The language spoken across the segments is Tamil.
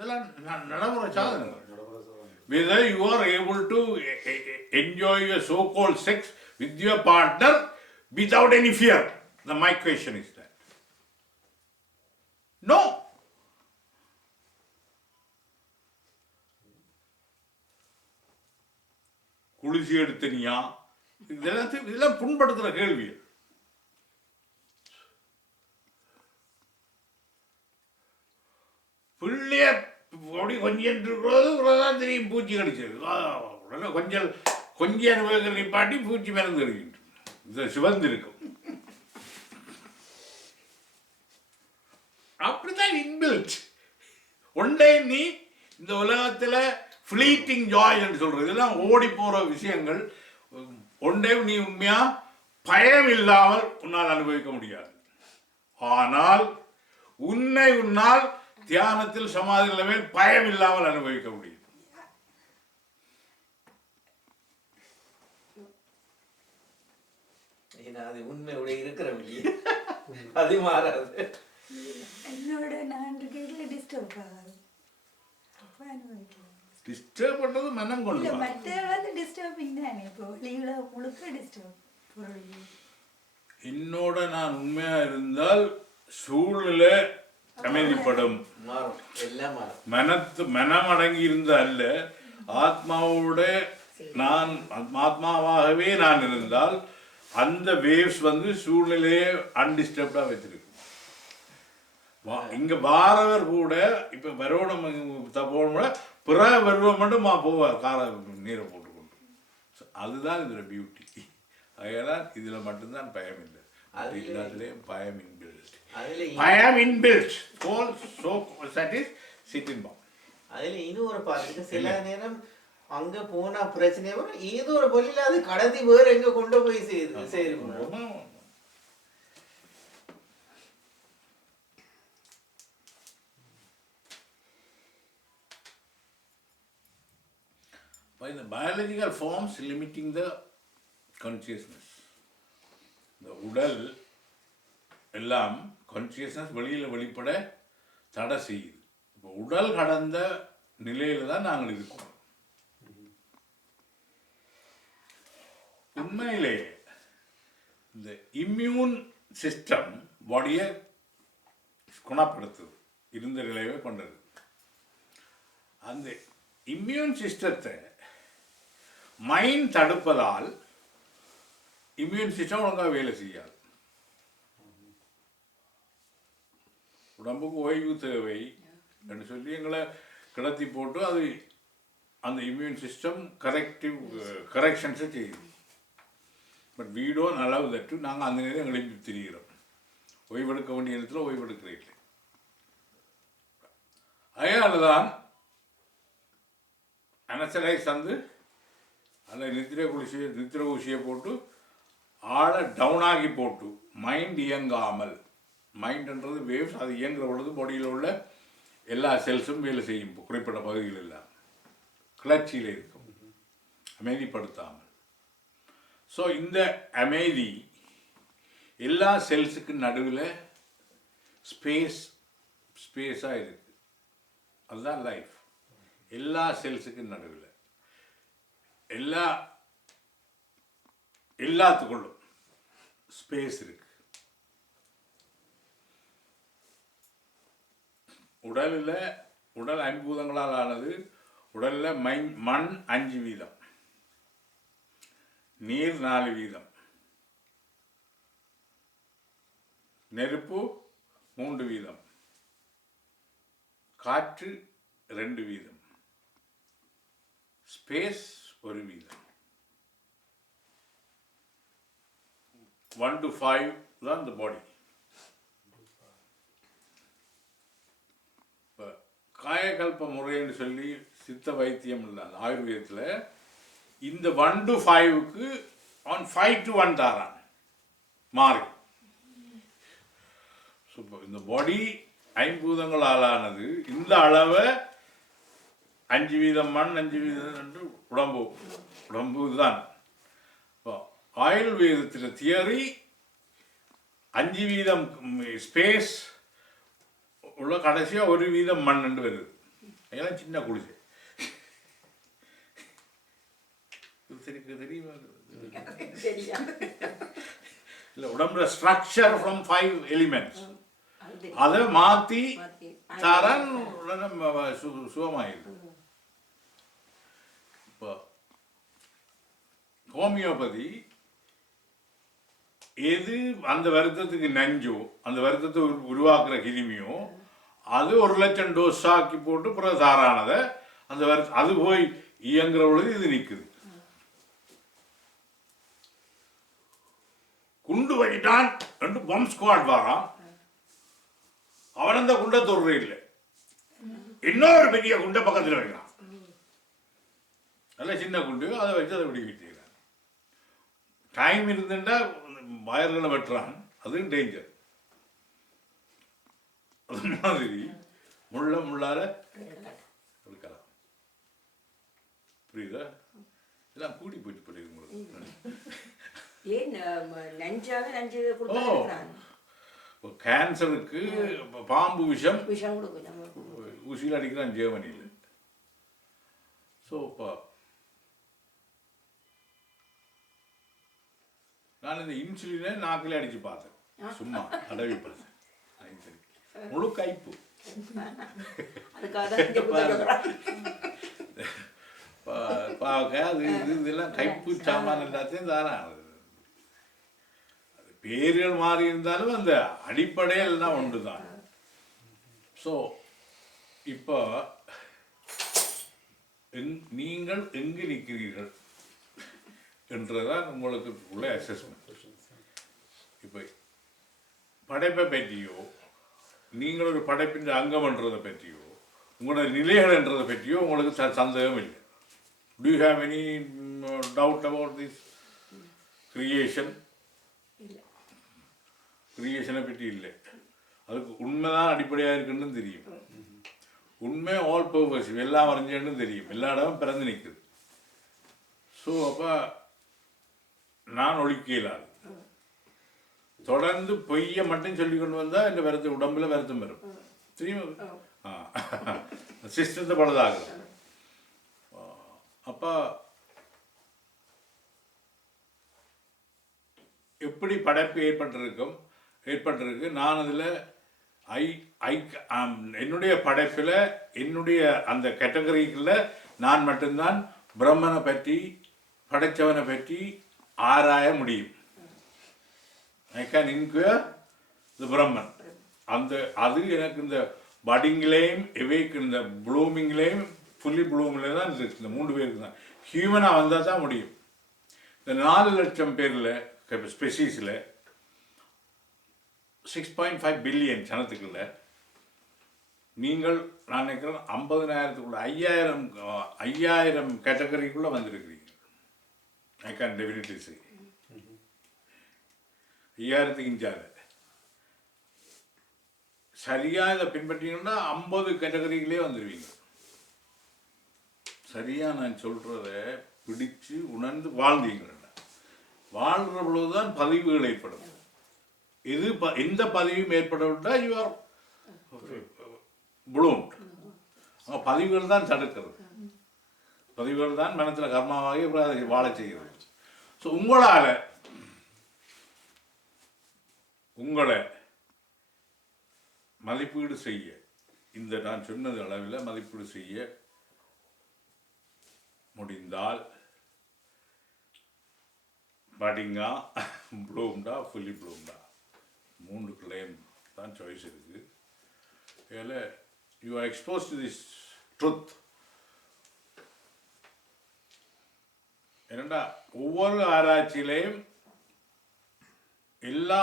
இதெல்லாம் நடைமுறை சாதனங்கள். Whether you are able to enjoy your so-called sex with your partner without any fear. My question is that. No. குளிசி எடுத்தனியா இதெல்லாம் புண்படுத்துற கேள்வி. பிள்ளைய அப்படி கொஞ்சம் இருக்கிறது தெரியும் பூச்சி கடிச்சது கொஞ்சம் அனுபவங்கள் நிப்பாட்டி பூச்சி மருந்து இருக்கின்ற இது சிவந்து இருக்கும். அப்படிதான் இன்பில்ட். ஒன்றே நீ இந்த உலகத்துல ஃப்ளீட்டிங் ஜாய் என்று சொல்றது இதெல்லாம் ஓடி போற விஷயங்கள். ஒன்றே நீ உண்மையா பயம் இல்லாமல் உன்னால் அனுபவிக்க முடியாது. ஆனால் உன்னால் தியானத்தில் சமாதிகளவே பயம் இல்லாமல் அனுபவிக்க முடியும். அது உண்மையோட இருக்கிற அது மாறாது. என்னோட நான் டிஸ்டர்ப் ஆகாது. டிஸ்டர்ப் பண்றது மனம் கொண்டு மற்ற டிஸ்டர்பிங் தானே. இப்போ லீவ்ல முழுக்க டிஸ்டர்ப். என்னோட நான் உண்மையா இருந்தால் சூழ்நிலை அமைதிப்படும். மனம் அடங்கி இருந்த அல்ல ஆத்மாவோட நான் ஆத்மாவாகவே நான் இருந்தால் அந்த வேவ்ஸ் சூழ்நிலையே அன்டிஸ்டர்ப்டா வச்சிருக்கும். இங்க வாரவர் கூட இப்ப வரணும் போன பிற வருவம் மட்டும் போவார் கால நீரை போட்டுக்கொண்டு. அதுதான் இதுல பியூட்டி. அதெல்லாம் இதுல மட்டும்தான் பயம் இல்லை. எல்லாத்துலயும் பயம் இன்பில்ட். பயம் இன்பில்ட். அதுல இன்னும் ஒரு பாருங்க சில நேரம் அங்க போனா பிரச்சனை வரும். ஏதோ ஒரு வழியில அது கடத்தி வேற எங்க கொண்டு போய் சேரும். By the biological forms limiting the consciousness. The உடல் எல்லாம் கான்சியஸ்னஸ் வெளிப்பட தடை செய்யுது. இப்போ உடல் கடந்த நிலையில தான் நாங்கள் இருக்கோம். உண்மையிலே இந்த இம்யூன் சிஸ்டம் பாடியை குணப்படுத்துது, இருந்த நிலையை கொண்டது. அந்த இம்யூன் சிஸ்டத்தை மைண்ட் தடுப்பதால் இம்யூன் சிஸ்டம் ஒழுங்காக வேலை செய்யாது. உடம்புக்கு ஓய்வு தேவை என்று சொல்லி எங்களை கிடத்தி போட்டு அது அந்த இம்யூன் சிஸ்டம் கரெக்ஷன்ஸை செய்யுது. But we don't allow that to. நாங்கள் அந்த நேரம் எங்களை திரிகிறோம். ஓய்வெடுக்க வேண்டிய நேரத்தில் ஓய்வெடுக்கிறீர்கள். அதனால தான் அனசரைஸ் அந்த நித்திர ஊசியை போட்டு ஆளை டவுனாகி போட்டு மைண்ட் இயங்காமல், மைண்ட்ன்றது வேவ்ஸ், அது இயங்குற பொழுது பாடியில் உள்ள எல்லா செல்ஸும் வேலை செய்யும். குறிப்பிட்ட பகுதிகள் எல்லாம் கிளர்ச்சியில் இருக்கும், அமைதிப்படுத்தாமல். ஸோ இந்த அமைதி எல்லா செல்ஸுக்கு நடுவில் ஸ்பேஸாக இருக்கு. அதுதான் லைஃப். எல்லா செல்ஸுக்கு நடுவில் எல்லாத்துக்குள்ளும் ஸ்பேஸ் இருக்கு. உடல் ஐம்பூதங்களால் ஆனது. உடலில் மண் 5%, நீர் 4%, நெருப்பு 3%, காற்று 2%, ஸ்பேஸ் 1%. 1 to 5 தான் இந்த பாடி. இப்போ காயகல்ப முறைன்னு சொல்லி சித்த வைத்தியம் இல்லை ஆயுர்வேதத்தில் இந்த 1 to 5க்கு 5 to 1 தாரான் மாறி. இந்த பாடி ஐம்பூதங்களால் ஆனது. இந்த அளவை 5% மண் 5% உடம்பு தான். ஆயுர்வேதத்தில் தியரி 5% ஸ்பேஸ் உள்ள கடைசியாக 1% மண் வருது. அதெல்லாம் சின்ன குடிசை. தெரியுமா? இல்லை, உடம்புல ஸ்ட்ரக்சர் ஃப்ரம் 5 எலிமெண்ட்ஸ் அதை மாற்றி தரன் சுகமாயிருக்கு. இப்போ ஹோமியோபதி எது அந்த வருத்தத்துக்கு நஞ்சோ, அந்த வருத்தத்தை உருவாக்குற கிருமியோ, அது 1,00,000 டோஸ் ஆக்கி போட்டு பிறகு தாரானதை அந்த அது போய் இயங்குற பொழுது இது நிற்குது. குண்டு வச்சிட்டான் ரெண்டு பம் ஸ்குவாட் வாரான், அவன் அந்த குண்டை தொடுற இல்லை, இன்னொரு பெரிய குண்டை பக்கத்தில் வைக்கிறான். நல்ல சின்ன குண்டு, அதை வச்சு அதை விடுவிக்கிறான். டைம் இருந்துட்டா வயர்களை வெட்டுறான், அதுவும் டேஞ்சர். அது மாதிரி முள்ளால எடுக்கலாம். புரியுதா? எல்லாம் கூடி போயிட்டு போயிருக்கு உங்களுக்கு. கேன்சருக்கு பாம்பு விஷம் ஊசியில் அடிக்கிறான் ஜெர்மனியில். ஸோ இப்போ நான் இந்த இன்சுலினை நாக்கிலே அடித்து பார்த்தேன், சும்மா அடவி பார்த்தேன். முழு கைப்பு. அது இதெல்லாம் கைப்பு சாமான் எல்லாத்தையும் தானே. பேர்கள் மாறி இருந்தாலும் அந்த அடிப்படையில் தான் ஒன்று தான். ஸோ இப்போ நீங்கள் எங்கு நிற்கிறீர்கள் என்றதான் உங்களுக்கு உள்ள அசஸ்மெண்ட். இப்போ படைப்பை பற்றியோ, நீங்கள் ஒரு படைப்பின் அங்கம்ன்றதை பற்றியோ, உங்களோட நிலைகள் என்றதை பற்றியோ உங்களுக்கு சந்தேகம் இல்லை. Do you have any doubt about this creation? கிரியேஷனை பற்றி இல்லை. அதுக்கு உண்மைதான் அடிப்படையாக இருக்குன்னு தெரியும். உண்மை ஆல் பர்பஸ், எல்லாம் வரைஞ்சேன்னு தெரியும், எல்லா இடமும் பிறந்து நிற்குது. ஸோ அப்போ நான் ஒழிக்கலாது. தொடர்ந்து பொய்யை மட்டும் சொல்லி கொண்டு வந்தால் இந்த வருத்தம் உடம்புல வருத்தம் வரும். தெரியுமா? சிஸ்டத்தை பழுதாகுது. அப்போ எப்படி படைப்பு ஏற்பட்டிருக்கு நான் அதில் என்னுடைய படைப்பில் என்னுடைய அந்த கேட்டகரிக்குள்ள நான் மட்டும்தான் பிரம்மனை பற்றி படைத்தவனை பற்றி ஆராய முடியும். ஐ கேன் இன்குயர் தி பிரம்மன். அது எனக்கு இந்த பட்டிங்லேயும் எவேக்கு இந்த ப்ளூமிங்லேயும் ஃபுல்லி ப்ளூமில் தான் இருக்குது. இந்த 3 பேருக்கு தான் ஹியூமனாக வந்தால் தான் முடியும். இந்த 4 லட்சம் பேரில் ஸ்பெசிஸில் 6.5 பில்லியன் ஜனத்துக்குள்ள நீங்கள் நான் நினைக்கிறேன் 50,000த்துக்குள்ள 5,000 கேட்டகரிக்குள்ளே வந்திருக்கிறீங்க. ஐ கேன் டெஃபினெட்லி சே 5,000த்துக்கு இன்ச்சாக சரியாக இதை பின்பற்றிங்கன்னா 50 கேட்டகரிகளே வந்துடுவீங்க. சரியாக நான் சொல்கிறத பிடிச்சு உணர்ந்து வாழ்ந்தீங்க. வாழ்கிற பொழுதுதான் பதிவுகள் ஏற்படும். எந்த பதிவும் ஏற்படவிட்டால் யூ ஆர் ப்ளூம்ட். பதிவுகள் தான் தடுக்கிறது. பதிவுகள் தான் மனத்தில் கர்மாவாகி அதை வாழ செய்கிறது. ஸோ உங்களால் உங்களை மதிப்பீடு செய்ய, இந்த நான் சொன்னது அளவில் மதிப்பீடு செய்ய முடிந்தால் பட்டிங்கா, ப்ளூம்டா, ஃபுல்லி ப்ளூம்டா 3 கிளைம் தான் சாய்ஸ் இருக்குது. இதில் you are expose to this truth. என்னடா ஒவ்வொரு ஆராய்ச்சியிலையும் எல்லா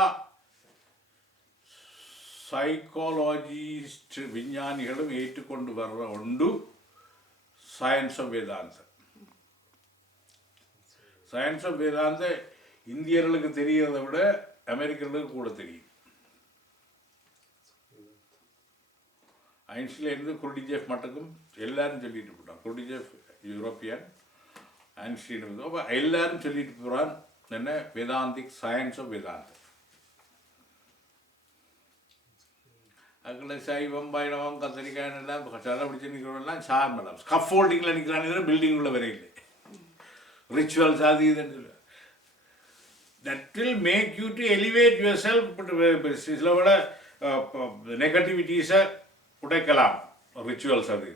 சைக்காலஜிஸ்ட் விஞ்ஞானிகளும் ஏற்றுக்கொண்டு வர்ற ஒன்று science of Vedanta. Science of Vedanta இந்தியர்களுக்கு தெரியறதை விட அமெரிக்கர்களுக்கு கூட தெரியும். ஐன்ஸ்டீன்லேருந்து குருடிஜெஃப் மட்டுக்கும் எல்லாரும் சொல்லிட்டு போட்டான். குருடிஜெஃப் யூரோப்பியன், ஐன்ஸ்டீன் எல்லாரும் சொல்லிட்டு போகிறான் என்ன வேதாந்திக் சயின்ஸ் ஆஃப் வேதாந்தா. அதுக்குள்ள சைவம் வைணவம் கத்திரிக்காய் எல்லாம் சடை பிடிச்சி நிற்கிறவங்கலாம் சார்மலாம் ஸ்கஃபோல்டிங்கில் நிற்கிறாங்க பில்டிங் உள்ள வரையில் ரிச்சுவல்ஸ் அது இதுன்னு சொல்லி that will make you to elevate yourself. சில விட நெகட்டிவிட்டிஸை உடைக்கலாம் ரிச்சுவல்ஸ் அது.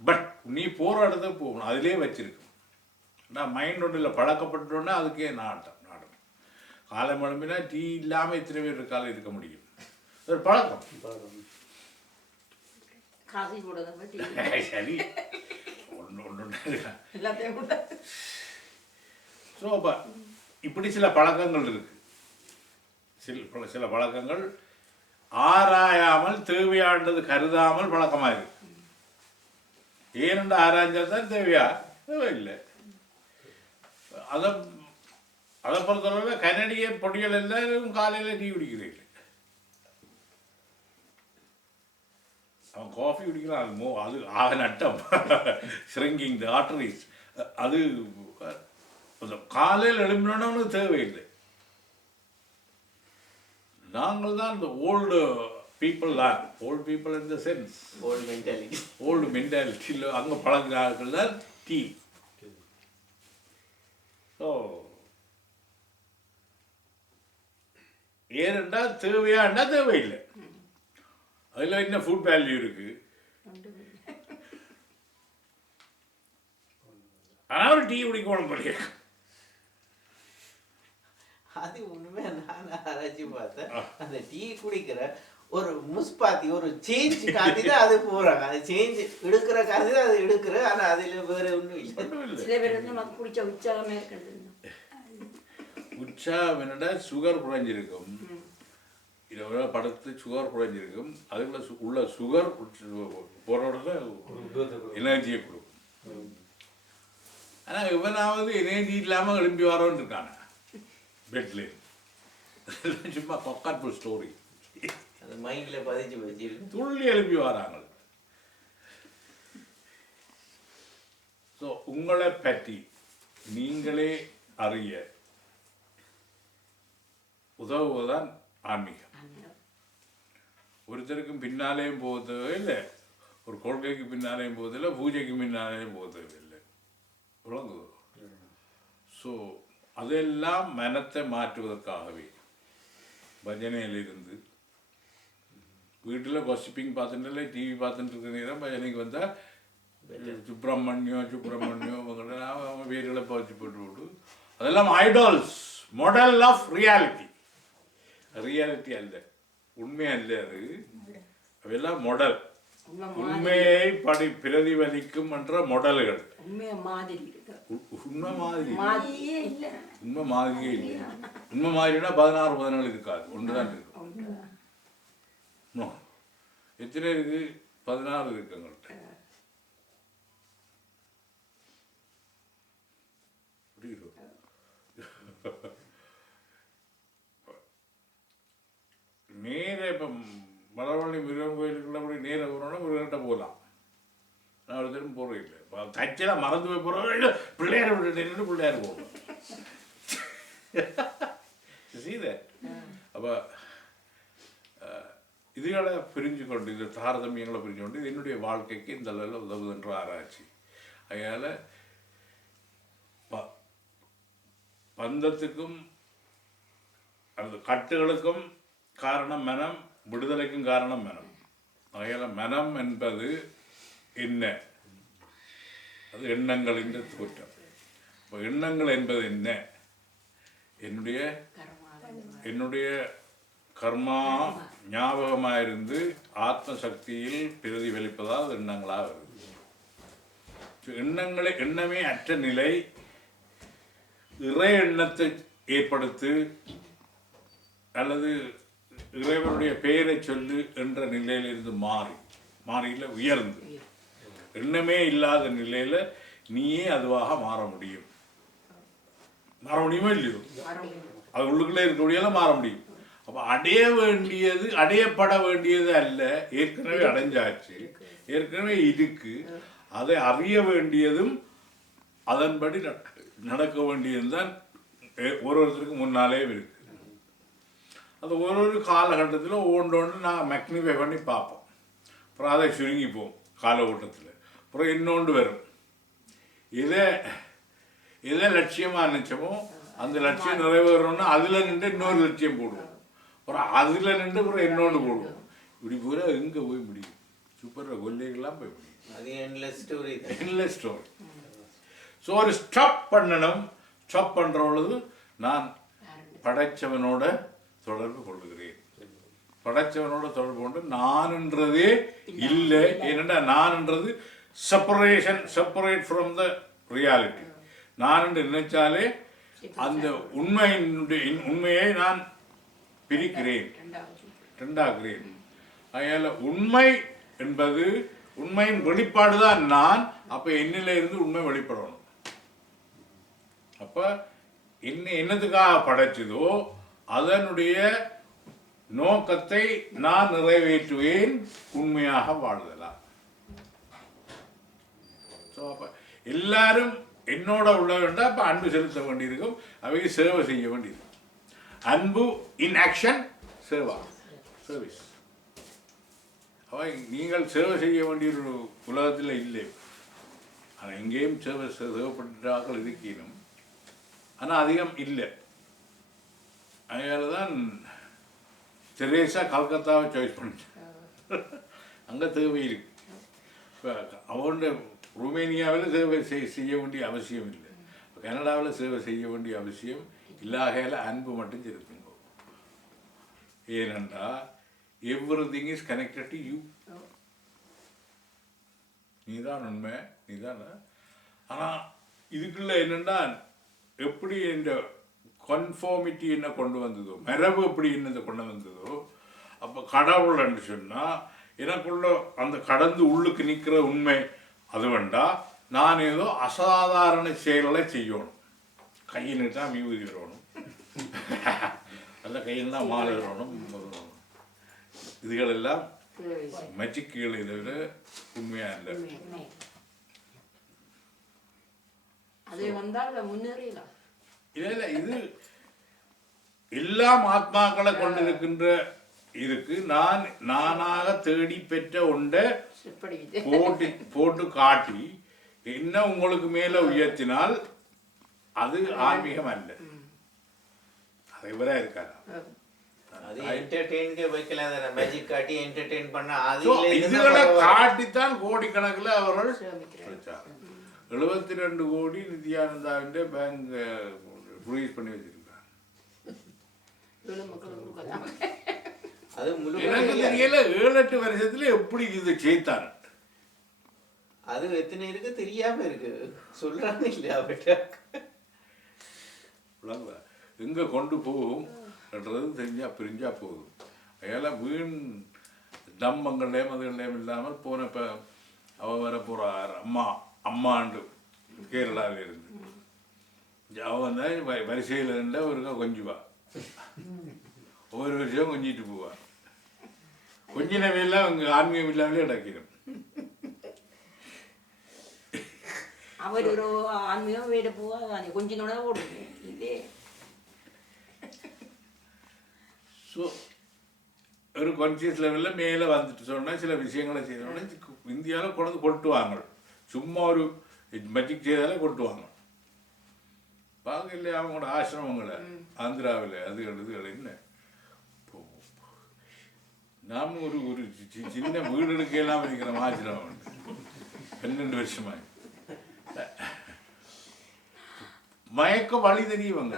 பட் நீ போகிற இடத்துக்கு போகணும், அதிலே வச்சிருக்கணும். நான் மைண்ட் ஒன்றும் இல்லை பழக்கப்பட்டோன்னா அதுக்கே நாட்டம். காலை மழம்பினா டீ இல்லாமல் இத்தனை பேர் இருக்கால இருக்க முடியும். ஒரு பழக்கம். சரி ஒன்று ஸோ அப்போ இப்படி சில பழக்கங்கள் இருக்கு. சில பழக்கங்கள் ஆராயாமல் தேவையானது கருதாமல் பழக்கமாக இருக்கு. ஏனென்று ஆராய்ஞ்சால் தான் தேவையா இல்லை. அதை பொறுத்தளவில் கனடிய பொடிகள் எல்லாரும் காலையில் டீ குடிக்கிறீர்கள். அவன் காஃபி குடிக்கிறான், அது ஆக நட்டம் ஷ்ரிங்கிங் தி ஆர்டரிஸ். அது காலையில் எழுப்பினோன்னா அவனுக்கு தேவையில்லை. நாங்கள் தான் இந்த ஓல்டு பீப்புள் தான், old people in the sense old மென்டாலிட்டியில் அங்கே பழகிறார்கள் தான் டீ. ஸோ ஏனென்றால் தேவையாண்டா தேவையில்லை. அதில் என்ன ஃபுட் வேல்யூ இருக்கு? ஆனால் ஒரு டீ குடிக்கணும் போல. அது உண்மை. நான் ஆராய்ச்சி பார்த்தேன், அந்த டீ குடிக்கிற ஒரு முஸ்பாத்தி ஒரு சேஞ்ச் காத்தி தான் அது போறாங்க. அது சேஞ்ச் எடுக்கிற காத்தி தான் அது எடுக்கிற. ஆனால் அதில் வேற ஒன்றும் இல்லை. சில பேர் வந்து நமக்கு பிடிச்ச உற்சாகமே இருக்கிறது. உற்சாகம் என்னடா சுகர் குறைஞ்சிருக்கும், இதை படுத்து சுகர் குறைஞ்சிருக்கும். அதுக்குள்ள உள்ள சுகர் போகிறோட எனர்ஜியை கொடுக்கும். ஆனால் இவனாவது எனர்ஜி இல்லாமல் எழும்பி வரோன்னு இருக்காங்க பெட்ல. சும்மா கொக்காட்புல் ஸ்டோரி. அந்த மைண்ட்ல பதிஞ்சு வச்சிருக்கு, துள்ளி எழுப்பி வராங்க. ஸோ உங்களை பற்றி நீங்களே அறிய உதவுவதுதான் ஆன்மீகம். ஒருத்தருக்கும் பின்னாலேயும் போக இல்லை, ஒரு கொள்கைக்கு பின்னாலேயும் போவதில்லை, பூஜைக்கு பின்னாலேயும் போவதில்லை. விளங்குது? ஸோ அதெல்லாம் மனத்தை மாற்றுவதற்காகவே பஜனையிலிருந்து வீட்டில் கொஸ்டிப்பிங் பார்த்துட்டு டிவி பார்த்துட்டு இருக்கிற நேரம் பஜனைக்கு வந்தால் சுப்பிரமணியம் அவங்க வீடுகளை பறிச்சு போட்டு அதெல்லாம் ஐடால்ஸ், மாடல் ஆஃப் ரியாலிட்டி. ரியாலிட்டி அல்ல, உண்மை அல்ல. அது அதெல்லாம் மாடல், உண்மையை பிரதிபலிக்கும் என்ற மாடல்கள். உண்மை மாதிரியே இல்லை, உண்மை மாதிரியே இல்லை. உண்மை மாதிரினா 16-17 இருக்காது, ஒன்றுதான் இருக்கு. எத்தனை இருக்கு? 16 இருக்கு எங்கள்கிட்ட. நேர இப்போ வடவள்ளி முருகன் கோயிலுக்குள்ள அப்படி நேர போகிறோன்னா முருகன்கிட்ட போகலாம். நான் ஒரு தரம் போகிறேன் இல்லை, தச்செல்லாம் மறந்து போய் போகிறோம். பிள்ளையார் விட்டு பிள்ளையார் போகணும். சீதை அப்போ இதுகளை பிரிஞ்சு கொண்டு, இந்த தாரதமியங்களை பிரிஞ்சு கொண்டு இது என்னுடைய வாழ்க்கைக்கு இந்த அளவில் உதவுதுன்ற ஆராய்ச்சி. அதனால் பந்தத்துக்கும் அந்த கட்டுகளுக்கும் காரணம் மனம், விடுதலைக்கும் காரணம் மனம். அதனால் மனம் என்பது என்ன? அது எண்ணங்களின் தோற்றம். இப்போ எண்ணங்கள் என்பது என்ன? என்னுடைய கர்மா ஞாபகமாக இருந்து ஆத்ம சக்தியில் பிரதிபலிப்பதால் எண்ணங்களாக வருது. எண்ணமே அற்ற நிலை இறை எண்ணத்தை ஏற்படுத்து அல்லது இறைவனுடைய பெயரை சொல்லு என்ற நிலையிலிருந்து மாறியில் உயர்ந்து எண்ணமே இல்லாத நிலையில் நீயே அதுவாக மாற முடியுமா இல்லையோ? அது உள்ளுக்குள்ளே இருக்கக்கூடியெல்லாம் மாற முடியும். அப்போ அடையப்பட வேண்டியது அல்ல, ஏற்கனவே அடைஞ்சாச்சு, ஏற்கனவே இருக்கு. அதை அறிய வேண்டியதும் அதன்படி நடக்க வேண்டியதும் தான் ஒருத்தருக்கு முன்னாலே இருக்கு. அது ஒரு காலகட்டத்தில் ஒவ்வொன்று நான் மேக்னிஃபை பண்ணி பார்ப்போம். அப்புறம் அதை சுருங்கிப்போம் காலகட்டத்தில். அப்புறம் இன்னொன்று வரும். எதை லட்சியமாக நினச்சோமோ அந்த லட்சியம் நிறைவேறணும்னா அதில் நின்று இன்னொரு லட்சியம் போடுவோம். அப்புறம் அதில் நின்று அப்புறம் இன்னொன்று போடுவோம். இப்படி பூரா எங்கே போய் முடியும்? சூப்பர் கொல்லைகள்லாம் போய் முடியும். அது endless story. Endless story. So ஒரு ஸ்டாப் பண்ணணும். ஸ்டாப் பண்ணுற பொழுது நான் படைச்சவனோட தொடர்பு கொள்ளுகிறேன். படைச்சவனோட தொடர்பு கொண்டு நான்ன்றதே இல்லை. ஏனென்றா நான்ன்றது செப்பரேட் ஃப்ரம் த ரியாலிட்டி. நான் என்று நினைச்சாலே அந்த உண்மையை நான் பிரிக்கிறேன், ரெண்டாகிறேன். அதனால உண்மை என்பது உண்மையின் வெளிப்பாடு தான் நான். அப்ப என்னில இருந்து உண்மை வெளிப்படணும். அப்ப என்னத்துக்காக படைச்சதோ அதனுடைய நோக்கத்தை நான் நிறைவேற்றுவேன் உண்மையாக வாழ்தலா. எல்லாரும் என்னோட உள்ள வேண்டாம். அப்ப அன்பு செலுத்த வேண்டியிருக்கும். அவைக்கு சேவை செய்ய வேண்டியிருக்கும். அன்பு இன் ஆக்ஷன், சேவா, சர்வீஸ். அவை நீங்கள் சேவை செய்ய வேண்டிய ஒரு உலகத்தில் இல்லை. ஆனால் எங்கேயும் சேவைப்பட்டார்கள் இருக்கணும். ஆனால் அதிகம் இல்லை. அதனால தான் தெரேசா கல்கத்தாவை சாய்ஸ் பண்ணிட்டேன். அங்கே தேவை இருக்கு. இப்போ அவனுடைய ருமேனியாவில் சேவை செய்ய வேண்டிய அவசியம் இல்லை. கனடாவில் சேவை செய்ய வேண்டிய அவசியம் இல்லாகையில் அன்பு மட்டும் செலுத்துங்க. ஏனென்றால் everything is connected to you. நீதான் உண்மை, நீதான். ஆனால் இதுக்குள்ள என்னென்னா எப்படி இந்த கன்ஃபார்மிட்டி என்ன கொண்டு வந்ததோ, மரபு எப்படி என்னதை கொண்டு வந்ததோ, அப்போ கடவுள் என்று சொன்னால் எனக்குள்ள அந்த கடந்து உள்ளுக்கு நிற்கிற உண்மை அது வேண்டாம். நான் ஏதோ அசாதாரண செயல்களை செய்யணும். கையில் தான் மியூதி வரணும், நல்ல கையில் தான் மாலை வரணும். இதுகளெல்லாம் மேஜிக்குகளை தவிர உண்மையா இல்லை. இல்லை, இது எல்லாம் ஆத்மாக்களை கொண்டிருக்கின்ற இருக்கு. நானாக தேடி பெற்ற ஒன்றை போட்டு காட்டி என்ன உங்களுக்கு மேல உயர்த்தினால் அது ஆன்மீகம் அல்ல. அதை விட இருக்காது. அது என்டர்டெயின்கே வைக்கலாம். மேஜிக் காட்டி என்டர்டெயின் பண்ண இதுகளை காட்டித்தான் கோடிக்கணக்கில் அவர்கள் 72 கோடி நித்யானந்தாவிന്റെ பேங்க் ஃப்ரீஸ் பண்ணி வச்சிருக்காங்க. அது முழு எனக்கு தெரியல 7-8 வருஷத்துல எப்படி இது செய்தார். அது எத்தனை இருக்கு தெரியாம இருக்கு, சொல்றாங்க இல்லையா அவட்ட. எங்க கொண்டு போகும் என்றது தெரிஞ்சா பிரிஞ்சா போதும். அதெல்லாம் வீண் தம்பங்கள்லேயும் அதுகள்லேயும் இல்லாமல் போனப்ப அவ வர போறார் அம்மாண்டு கேரளாவில் இருந்து. அவ வந்தா வரிசையில் இருந்தா ஒருக்கா கொஞ்சுவா, ஒவ்வொரு வருஷம் கொஞ்சிட்டு போவா. கொஞ்சினவையெல்லாம் அவங்க ஆன்மீகம் இல்லாமலே அடக்கிடும். அவர் ஒரு ஆன்மீகம் வீடு போவா கொஞ்சம் ஓடுது இதே. ஸோ ஒரு கான்சியஸ் லெவலில் மேலே வந்துட்டு சொன்னால் சில விஷயங்களை செய்தோன்னா இந்தியாவில் கொண்டு கொட்டுவாங்க. சும்மா ஒரு மேஜிக் செய்தாலே கொட்டுவாங்க. பார்க்க இல்லையா அவங்களோட ஆசிரமங்களை ஆந்திராவில் அதுகள் என்ன. நாம் ஒரு ஒரு சின்ன வீடு எடுக்கலாம் இருக்கிற ஆசிரமம் 12 வருஷமாக மயக்க வழி தெரியவங்க.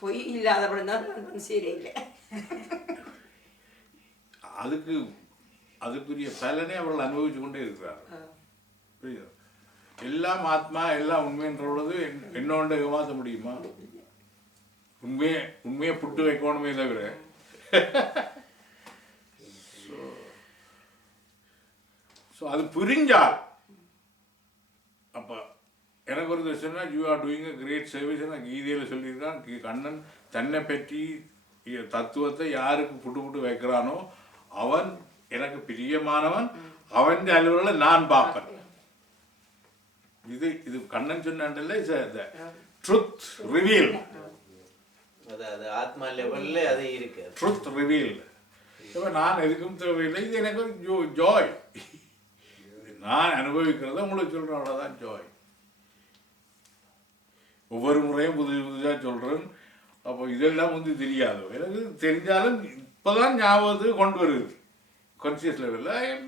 பொய் இல்லாதபடி தான் சரியில்லை. அதுக்குரிய பலனை அவர்கள் அனுபவிச்சு கொண்டே இருக்கிறார்கள். புரியுது? எல்லாம் ஆத்மா எல்லாம் உண்மைன்றது என்னோட ஏமாற்ற முடியுமா? உண்மையை புட்டு வைக்கணுமே தவிர. ஸோ அது புரிஞ்சால் அப்ப எனக்கு ஒரு சொன்னா you are doing a great service. கீதையில் சொல்லியிருக்கான், கண்ணன் தன்னை பற்றி தத்துவத்தை யாருக்கு புட்டு வைக்கிறானோ அவன் எனக்கு பிரியமானவன், அவன் அலுவலை நான் பார்ப்பேன். இது கண்ணன் சொன்ன ட்ரூத் ரிவீல். அது ஆத்மா லெவல்ல அது இருக்கு. Truth reveal. இப்போ நான் எதுக்கும் தேவையில்லை, இது எனக்கு ஒரு ஜாய். நான் அனுபவிக்கிறத உங்களுக்கு சொல்கிறேன், அவ்வளோதான் ஜாய். ஒவ்வொரு முறையும் புதுசு புதுசாக சொல்கிறேன். அப்போ இதெல்லாம் வந்து தெரியாது, எனக்கு தெரிஞ்சாலும் இப்போதான் ஞாபகத்துக்கு கொண்டு வருது. கான்சியஸ் லெவலில்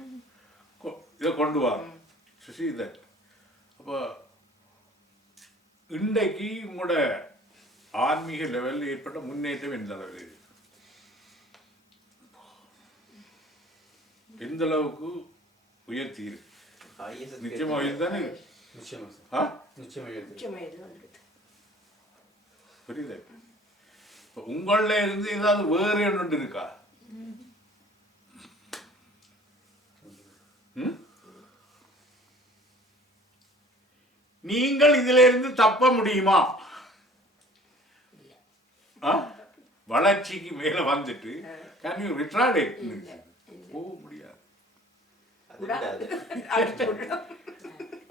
இதை கொண்டு வரோம். சுசி இதை அப்போ இன்றைக்கு உங்களோட ஆன்மீக லெவலில் ஏற்பட்ட முன்னேற்றம் எந்த அளவு, எந்த அளவுக்கு உயர்த்தி இருக்கு? நிச்சயமா உயர்த்தானே. புரியுது? உங்கள இருந்து ஏதாவது வேறு ஒன்று இருக்கா? நீங்கள் இதுல இருந்து தப்ப முடியுமா? வளர்ச்சிக்கு மேல வந்துட்டு கேன் யூ ரிட்ராக்ட்? போக முடியாது.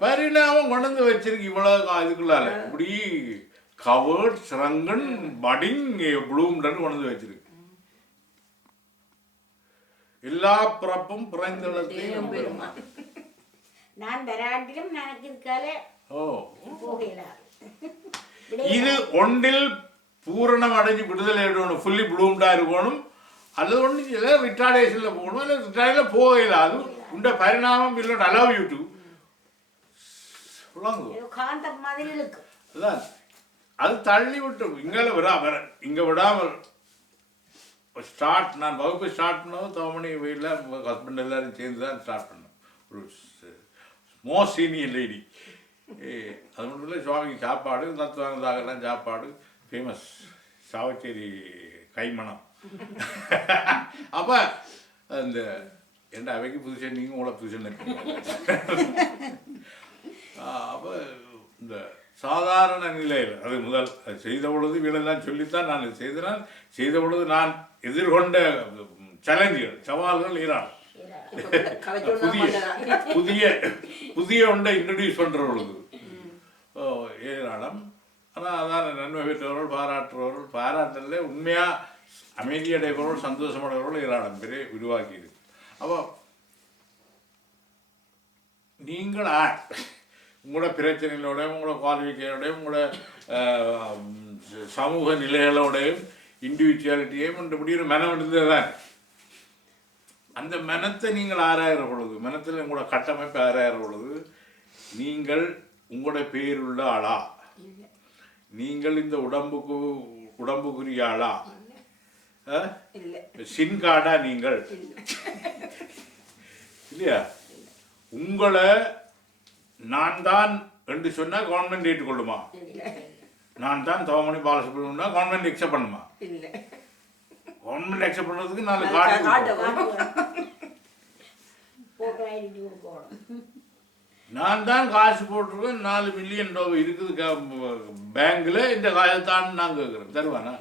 பரிணாமம் கொண்டு வச்சிருக்கு இவ்வளவு இதுக்குள்ளால. இப்படி கவர்ட் ஸ்ரங்கன் படிங் ப்ளூம்டன் கொண்டு வச்சிருக்கு. எல்லா பிறப்பும் பிறந்தளத்தையும் நான் வராட்டிலும் எனக்கு இருக்காலே. இது ஒன்றில் பூரணம் அடைஞ்சு விடுதலை எடுக்கணும், ஃபுல்லி ப்ளூம்டா இருக்கணும். அல்லது ஒன்று ரிட்டார்டேஷன்ல போகணும், இல்லை ரிட்டார்டில் போகல. அது உண்ட பரிணாமம் இல்லை. அலவ் யூ டு அதான் அது தள்ளி விட்டு இங்கே விடாமல் ஸ்டார்ட். நான் வகுப்பு ஸ்டார்ட் பண்ணவும் தோமணி வீட்டில் ஹஸ்பண்ட் எல்லாரும் சேர்ந்து தான் ஸ்டார்ட் பண்ணோம். ஒரு மோஸ்ட் சீனியர் லேடி. அது மட்டும் இல்லை, சுவாமிக்கு சாப்பாடு, தத்துவானதாகலாம் சாப்பாடு ஃபேமஸ். சாவச்சேரி கைமணம். அப்போ அந்த என்ன அவைக்கு புதுசு, நீங்கள் உங்களை புதுசு நினைப்பீங்க. அப்போ இந்த சாதாரண நிலையில் அது முதல் செய்த பொழுது வீடெல்லாம் சொல்லித்தான் நான் செய்த பொழுது நான் எதிர்கொண்ட சேலஞ்சுகள், சவால்கள் ஏராளம். புதிய ஒன்றை இன்ட்ரடியூஸ் பண்ற பொழுது ஏராளம். ஆனால் அதான் நன்மை பெற்றவர்கள், பாராட்டல உண்மையா அமைதியடைபவர்கள், சந்தோஷமடைபவர்கள் ஏராளம் பேரை உருவாக்கி இருக்கு. அப்போ நீங்கள் உங்களோட பிரச்சனைகளோட, உங்களோட குவாலிஃபிகேஷனோடையும், உங்களோட சமூக நிலைகளோடையும், இண்டிவிஜுவாலிட்டியையும் இப்படி ஒரு மனம் இருந்தது தான். அந்த மனத்தை நீங்கள் ஆராயிற பொழுது, மனத்தில் உங்களோட கட்டமைப்பு ஆராயிற பொழுது, நீங்கள் உங்களோட பேருள்ள ஆளா, நீங்கள் இந்த உடம்புக்குரிய ஆளா, சின்காடா நீங்கள் இல்லையா? உங்களை நான் தான் என்று சொன்னா கவர்மெண்ட் ஏற்றுக்கொள்ளுமா? நான் தான் தவமணி பாலசுப்ரமணியம்னா கவர்மெண்ட் எக்ஸப்ட் பண்ணுமா? கவர்மெண்ட் எக்ஸப்ட் பண்ணுறதுக்கு 4 கார்டு. நான் தான் காசு போட்டிருக்கேன், 4 மில்லியன் ரூபாய் இருக்குது பேங்க்ல, இந்த காசை தான் நான் கேட்குறேன், தருவானா?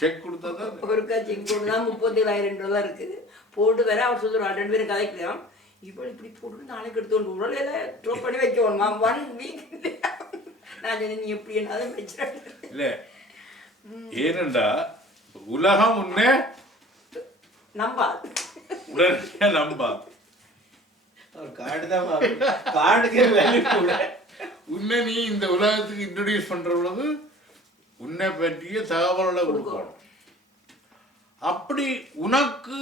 செக் கொடுத்தா தான். ஒருக்கா செக் கொடுத்தா 37,000 இருக்குது போட்டு வேற. அவர் சொல்லுவார் 2 பேரும் கதைக்கலாம், இவ்வளோ இப்படி போட்டு நாளைக்கு எடுத்து உடலையில ட்ரோப் பண்ணி வைக்கணுமா 1 வீக். நான் நீ எப்படி என்ன பிரச்சனை இல்லை. ஏனென்றா உலகம் உன்னை நம்பா, உடனே நம்பா. உன்னை நீ இந்த உலகத்துக்கு இன்ட்ரோடியூஸ் பண்ற பொழுது உன்னை பற்றிய தகவல்களை கொடுக்கணும். அப்படி உனக்கு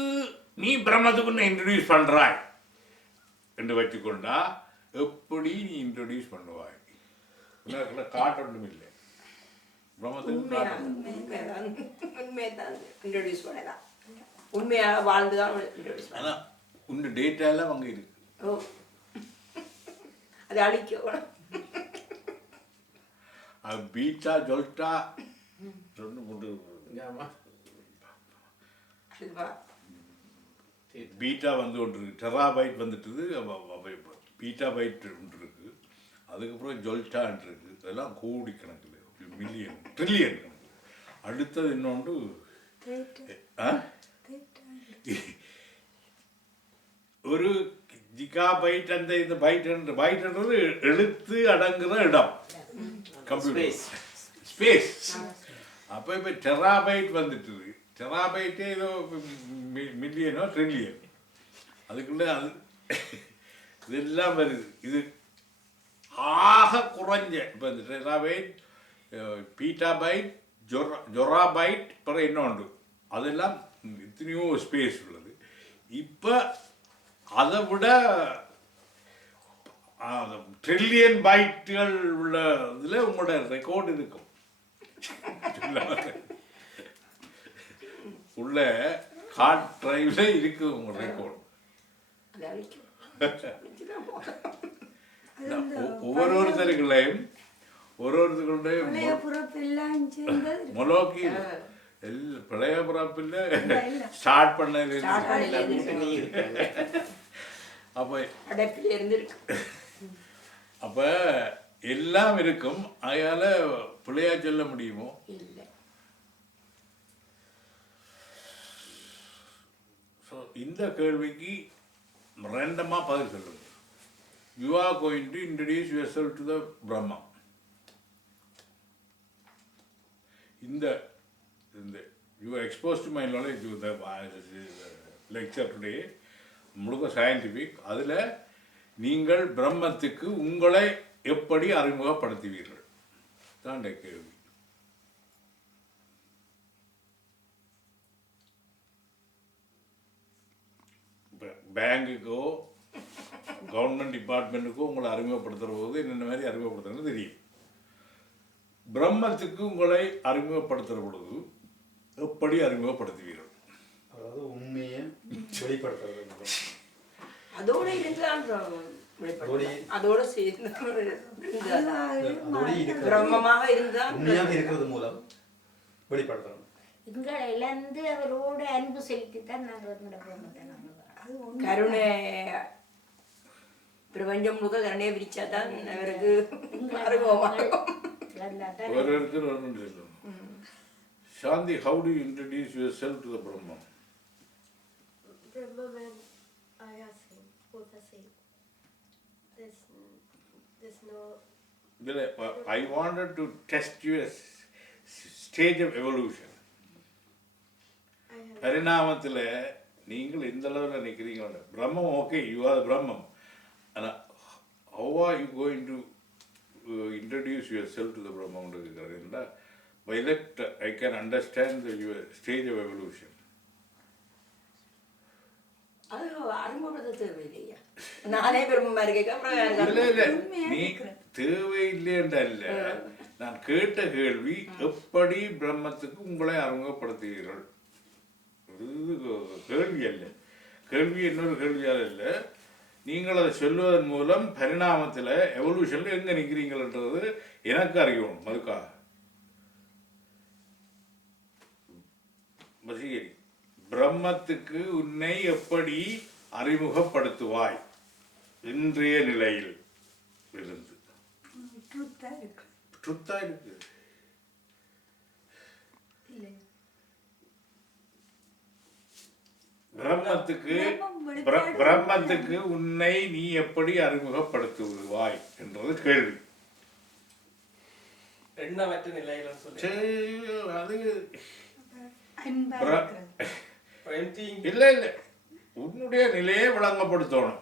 நீ பிரம்மத்துக்கு உன்னை இன்ட்ரோடியூஸ் பண்றாய் என்று வச்சுக்கொண்டா எப்படி நீ இன்ட்ரோடியூஸ் பண்ணுவாய்? உனக்குள்ள காட்டு ஒன்றும் இல்லை. உண்மையாக வாழ்ந்துதான் இன்ட்ரோடியூஸ் பண்ண. உன் டேட்டா எல்லாம் அங்கே இருக்கு. அது அழிக்க பீட்டா ஜொல்டா ரெண்டு மூன்று பீட்டா வந்து ஒன்று இருக்கு, டெராபைட் வந்துட்டுது, பீட்டா பைட் ஒன்று இருக்கு, அதுக்கப்புறம் ஜொல்டான் இருக்கு. இதெல்லாம் கோடிக்கணக்கில், மில்லியன் ட்ரில்லியன் கணக்கு. அடுத்தது இன்னொன்று ஒரு ஜிகாபைட். அந்த இந்த பைட்ன்றது எழுத்து அடங்குற இடம், கம்ப்யூட்டர் ஸ்பேஸ். அப்போ இப்போ டெராபைட் வந்துட்டுது. டெராபைட்டே ஏதோ மில்லியனோ ட்ரில்லியன், அதுக்குள்ளே அது இதெல்லாம் வருது. இது ஆக குறைஞ்ச இப்போ இந்த டெராபைட், பீட்டாபைட், ஜொராபைட், பிறகு இன்னொன்று, அதெல்லாம் எத்தனையோ ஸ்பேஸ் உள்ளது. இப்போ அதை விட ட்ரில்லியன் பைட்டுகள் உள்ள இதில் உங்களோட ரெக்கார்டு இருக்கும். உள்ள ஹார்ட் டிரைவ்ல இருக்குது உங்க ரெக்கார்டு. அது அழிக்கும். ஒவ்வொருத்தருக்குள்ளையும் பழைய பிறப்பெல்லாம் சேர்ந்தது இருக்கு. மொலோக்கி பழைய பிறப்பில் ஸ்டார்ட் பண்ணது. அப்போ அடைப்பில் இருந்திருக்கு. அப்போ எல்லாம் இருக்கும். அதனால பிள்ளையா சொல்ல முடியுமோ? இல்லை. ஸோ இந்த கேள்விக்கு ரேண்டமாக பதில் சொல்லுங்க. You are going to introduce your self to the Brahma. இந்த இந்த you expose to my knowledge the lecture today முழுக்க சயின்டிஃபிக். அதில் நீங்கள் பிரம்மத்துக்கு உங்களை எப்படி அறிமுகப்படுத்துவீர்கள் தான் கேள்வி. பேங்குக்கோ கவர்மெண்ட் டிபார்ட்மெண்ட்டுக்கோ உங்களை அறிமுகப்படுத்துகிற போது என்னென்ன மாதிரி அறிமுகப்படுத்துறது தெரியும். பிரம்மத்துக்கு உங்களை அறிமுகப்படுத்துகிற பொழுது எப்படி அறிமுகப்படுத்துவீர்கள்? அதாவது உண்மையை வெளிப்படுத்துறது. அதோட இருந்தால் அதோட சேர்ந்து பிரம்மமாக இருந்தால் உண்மையாக இருக்கிறது மூலம் வெளிப்படுத்துறோம். எங்களை இழந்து அவரோட அன்பு செலுத்தித்தான் நாங்கள் பிரம்மத்தை கருணை பிரபஞ்சம் முழுக்க கருணையை விரிச்சாதான் அவருக்கு Shanti, how do you introduce yourself to the Brahman? Brahman and I are same, both are same. There's no. I wanted to test your stage of evolution. பரிணாமத்தில் நீங்கள் இந்த அளவில் நிற்கிறீங்க. பிரம்மம் ஓகே, யூ ஆர் பிரம்மம். ஆனால் how are you going to introduce yourself to the Brahman? By that I can understand your stage of evolution. அது அறிமுகப்படுத்த தேவையில்லையா? நானே பிரம்மமா இருக்கேன். அப்புறம் இல்லை நீ தேவையில்லைன்றல்ல, நான் கேட்ட கேள்வி எப்படி பிரம்மத்துக்கு உங்களை அறிமுகப்படுத்துகிறீர்கள். கேள்வி அல்ல, கேள்வி இன்னொரு கேள்வியால் இல்லை. நீங்கள் அதை சொல்வதன் மூலம் பரிணாமத்தில் எவல்யூஷனில் எங்கே நிற்கிறீங்கன்றது எனக்கு அறியணும். அதுக்காக வசீகரி, பிரம்மத்துக்கு உன்னை எப்படி அறிமுகப்படுத்துவாய் இன்றைய நிலையில் இருந்து? ட்ருத்தா இருக்கு. பிரம்மத்துக்கு உன்னை நீ எப்படி அறிமுகப்படுத்துவாய் என்றது கேள்வி. எண்ணமற்ற நிலையில அது இல்ல இல்ல, உன்னுடைய நிலையை விளங்கப்படுத்தணும்.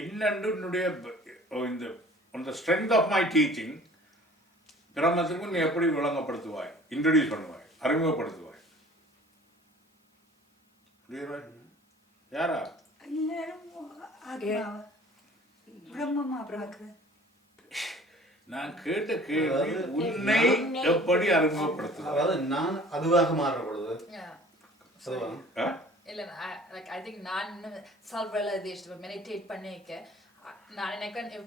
இன்னண்டு உன்னுடைய இந்த on the strength of my teaching பிரம்மத்துக்கு நீ எப்படி விளங்கப்படுத்துவாய், இன்ட்ரடியூஸ் பண்ணுவாய், அறிமுகப்படுத்துவாய். யாரா? நான் கேட்ட கேள்வி உன்னை எப்படி அறிமுகப்படுத்துவாய். அதாவது நான் அதுவாக மாறுற பொழுது I think நான் self realization meditate பண்ணிக்க நான் எனக்கு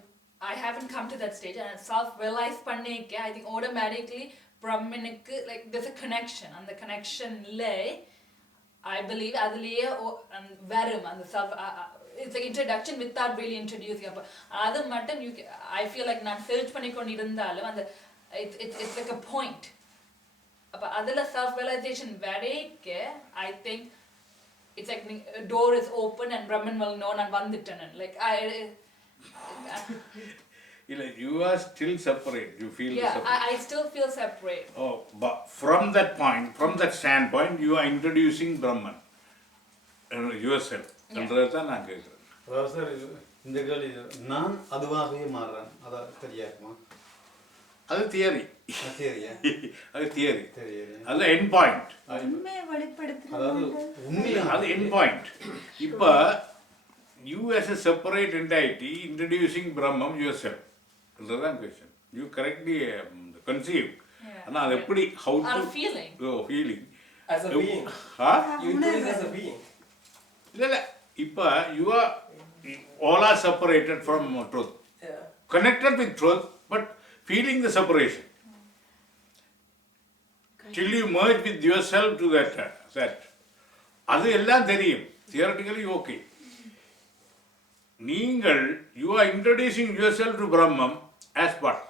I haven't come to that stage and self realize பண்ணிக்க I think automatically brahmanuku like there's a connection and the connection lay I believe அதுலயே வரும் அந்த self it's like introduction without really introducing அப்ப அது மட்டும் I feel like நான் search பண்ணிக்கொண்டிருந்தாலும் அந்த it's like a point அப்ப அதுல self realization வரைக்க I think it's like a door is open and Brahman will know நான் வந்துட்டேன் like You are still separate. You feel Yeah, separate. I still feel separate. Oh, but from that point, from that standpoint, you are introducing Brahman yourself. Yeah. என்றதான் நான் கேட்குறேன். அதாவது சார் இந்த கேள்வி நான் அதுவாகவே மாறுறேன் அதான் சரியாகுமா? அது தியரி. சரியா? அது தியரி. சரி. அது எண்ட் பாயிண்ட். உண்மையை வெளிப்படுத்துறது அதாவது உண்மையா அது எண்ட் பாயிண்ட். இப்போ you as a separate entity introducing Brahman yourself. என்றதான் question. You correctly conceive. Yeah. ஆனா அது எப்படி how Our to feeling. feeling. As a being. You introduce as a being. இல்ல இப்போ you are all are separated from truth. Yeah. Connected with truth but feeling the separation. Till you merge with yourself to that. அது எல்லாம் தெரியும். Theoretically okay. நீங்கள் you are introducing yourself to Brahman as what?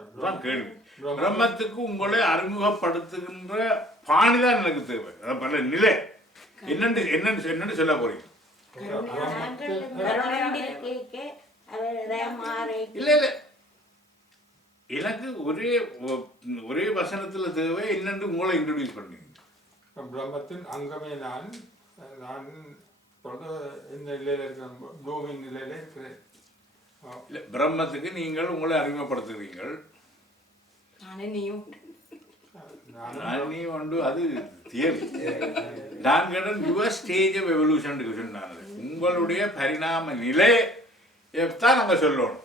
அதான் கேள்வி. பிரம்மத்துக்கு உங்களை அறிமுகப்படுத்துகின்ற பாணிதான் எனக்கு தேவை. பல நிலை என்னன்னு சொல்ல போறீங்க? இல்ல எனக்கு ஒரே வசனத்துல தேவை என்னன்னு உங்களை இன்ட்ரோடியூஸ் பண்ணீங்க. பிரம்மத்தின் அங்கமே நான் இந்த நிலையில இருக்கிறேன், ப்ளூமிங் நிலையில இருக்கிறேன். இல்ல பிரம்மத்துக்கு நீங்கள் உங்களை அறிமுகப்படுத்துகிறீர்கள். நீ உண்டு அது தியரி. நான் கேட்டேன் யுவர் ஸ்டேஜ் ஆஃப் எவல்யூஷன் சொன்னாங்க. உங்களுடைய பரிணாம நிலையைத்தான் நம்ம சொல்லணும்.